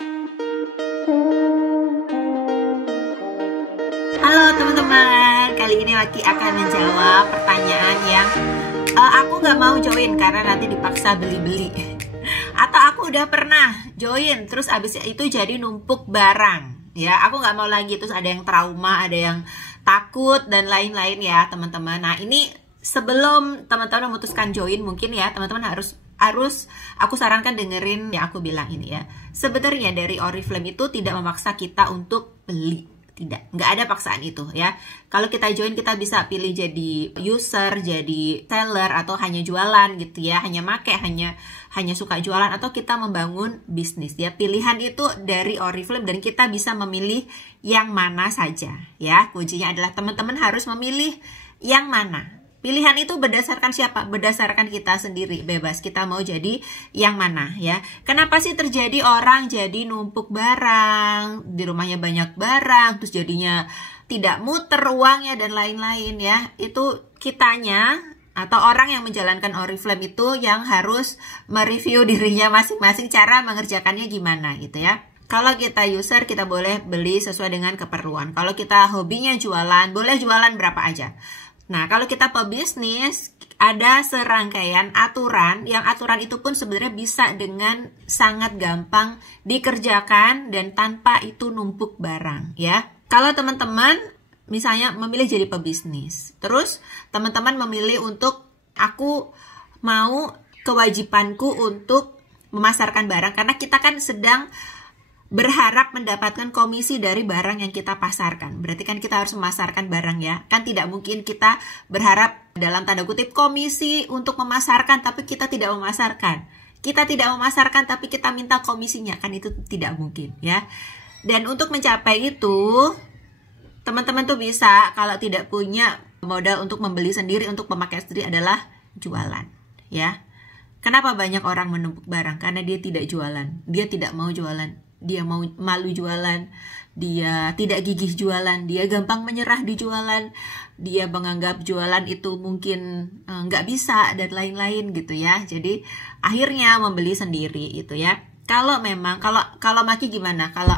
Halo teman-teman, kali ini Maki akan menjawab pertanyaan yang aku nggak mau join karena nanti dipaksa beli-beli. Atau aku udah pernah join, terus abis itu jadi numpuk barang. Ya, aku nggak mau lagi, terus ada yang trauma, ada yang takut, dan lain-lain ya teman-teman. Nah ini sebelum teman-teman memutuskan join, mungkin ya teman-teman harus aku sarankan dengerin yang aku bilang ini ya. Sebenarnya dari Oriflame itu tidak memaksa kita untuk beli. Tidak, nggak ada paksaan itu ya. Kalau kita join, kita bisa pilih jadi user, jadi seller, atau hanya jualan gitu ya, hanya make, hanya suka jualan, atau kita membangun bisnis ya. Pilihan itu dari Oriflame dan kita bisa memilih yang mana saja ya. Kuncinya adalah teman-teman harus memilih yang mana. Pilihan itu berdasarkan siapa? Berdasarkan kita sendiri, bebas. Kita mau jadi yang mana ya. Kenapa sih terjadi orang jadi numpuk barang, di rumahnya banyak barang, terus jadinya tidak muter uangnya dan lain-lain ya. Itu kitanya atau orang yang menjalankan Oriflame itu yang harus mereview dirinya masing-masing, cara mengerjakannya gimana gitu ya. Kalau kita user, kita boleh beli sesuai dengan keperluan. Kalau kita hobinya jualan, boleh jualan berapa aja. Nah, kalau kita pebisnis, ada serangkaian aturan, yang aturan itu pun sebenarnya bisa dengan sangat gampang dikerjakan dan tanpa itu numpuk barang ya. Kalau teman-teman misalnya memilih jadi pebisnis, terus teman-teman memilih untuk aku mau kewajibanku untuk memasarkan barang, karena kita kan sedang berharap mendapatkan komisi dari barang yang kita pasarkan. Berarti kan kita harus memasarkan barang ya. Kan tidak mungkin kita berharap dalam tanda kutip komisi untuk memasarkan tapi kita tidak memasarkan. Kita tidak memasarkan tapi kita minta komisinya. Kan itu tidak mungkin ya. Dan untuk mencapai itu, teman-teman tuh bisa, kalau tidak punya modal untuk membeli sendiri, untuk memakai sendiri, adalah jualan ya. Kenapa banyak orang menumpuk barang? Karena dia tidak jualan. Dia tidak mau jualan. Dia mau malu jualan, dia tidak gigih jualan, dia gampang menyerah di jualan, dia menganggap jualan itu mungkin nggak bisa dan lain-lain gitu ya. Jadi akhirnya membeli sendiri itu ya. Kalau memang kalau Maki gimana? Kalau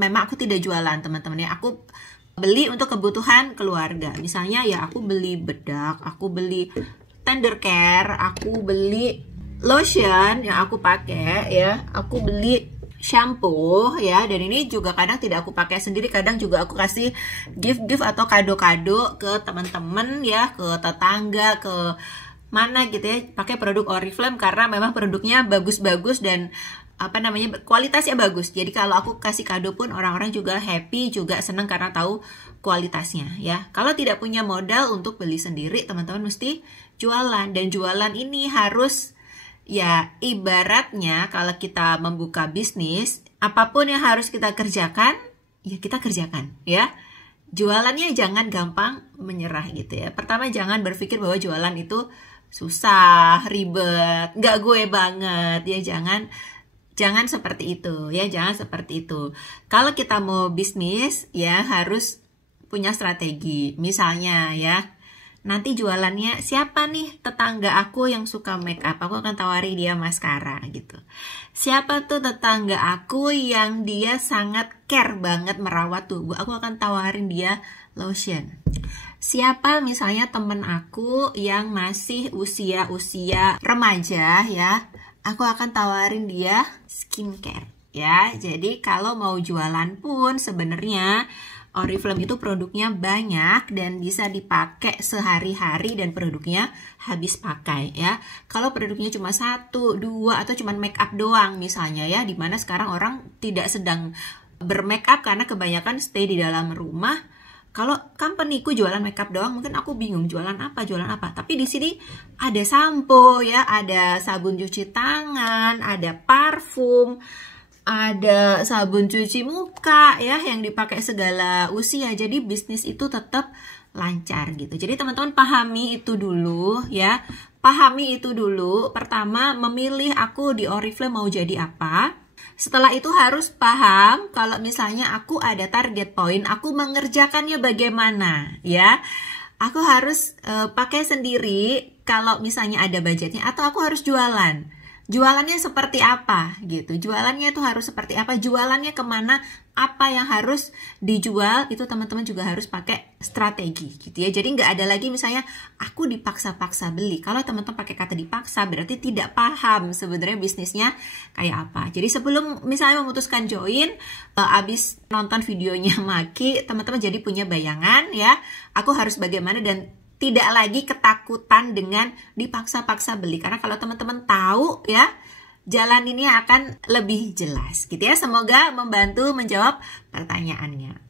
memang aku tidak jualan teman-teman ya. Aku beli untuk kebutuhan keluarga. Misalnya ya aku beli bedak, aku beli tender care, aku beli lotion yang aku pakai ya, aku beli shampoo ya, dan ini juga kadang tidak aku pakai sendiri, kadang juga aku kasih gift atau kado-kado ke teman-teman ya, ke tetangga, ke mana gitu ya, pakai produk Oriflame karena memang produknya bagus-bagus dan kualitasnya bagus. Jadi kalau aku kasih kado pun orang-orang juga happy, juga senang karena tahu kualitasnya ya. Kalau tidak punya modal untuk beli sendiri, teman-teman mesti jualan, dan jualan ini harus ya, ibaratnya kalau kita membuka bisnis, apapun yang harus kita kerjakan, ya kita kerjakan ya. Jualannya jangan gampang menyerah gitu ya. Pertama, jangan berpikir bahwa jualan itu susah, ribet, nggak gue banget ya. Jangan seperti itu ya, jangan seperti itu. Kalau kita mau bisnis ya harus punya strategi. Misalnya ya, nanti jualannya siapa nih tetangga aku yang suka make up, aku akan tawari dia maskara gitu. Siapa tuh tetangga aku yang dia sangat care banget merawat tubuh, aku akan tawarin dia lotion. Siapa misalnya temen aku yang masih usia remaja ya, aku akan tawarin dia skincare ya. Jadi kalau mau jualan pun sebenarnya Oriflame itu produknya banyak dan bisa dipakai sehari-hari dan produknya habis pakai ya. Kalau produknya cuma 1, 2 atau cuma make up doang misalnya ya, dimana sekarang orang tidak sedang bermake up karena kebanyakan stay di dalam rumah. Kalau companyku jualan make up doang, mungkin aku bingung jualan apa. Tapi di sini ada sampo ya, ada sabun cuci tangan, ada parfum, ada sabun cuci muka ya, yang dipakai segala usia. Jadi bisnis itu tetap lancar gitu. Jadi teman-teman pahami itu dulu ya. Pahami itu dulu. Pertama, memilih aku di Oriflame mau jadi apa. Setelah itu harus paham kalau misalnya aku ada target point, aku mengerjakannya bagaimana ya. Aku harus pakai sendiri kalau misalnya ada budgetnya, atau aku harus jualan. jualannya seperti apa gitu. Jualannya itu harus seperti apa, jualannya kemana, apa yang harus dijual, itu teman-teman juga harus pakai strategi gitu ya. Jadi nggak ada lagi misalnya aku dipaksa-paksa beli. Kalau teman-teman pakai kata dipaksa berarti tidak paham sebenarnya bisnisnya kayak apa. Jadi sebelum misalnya memutuskan join, abis nonton videonya Maki, teman-teman jadi punya bayangan ya, aku harus bagaimana dan tidak lagi ketakutan dengan dipaksa-paksa beli. Karena kalau teman-teman tahu ya, jalan ini akan lebih jelas gitu ya. Semoga membantu menjawab pertanyaannya.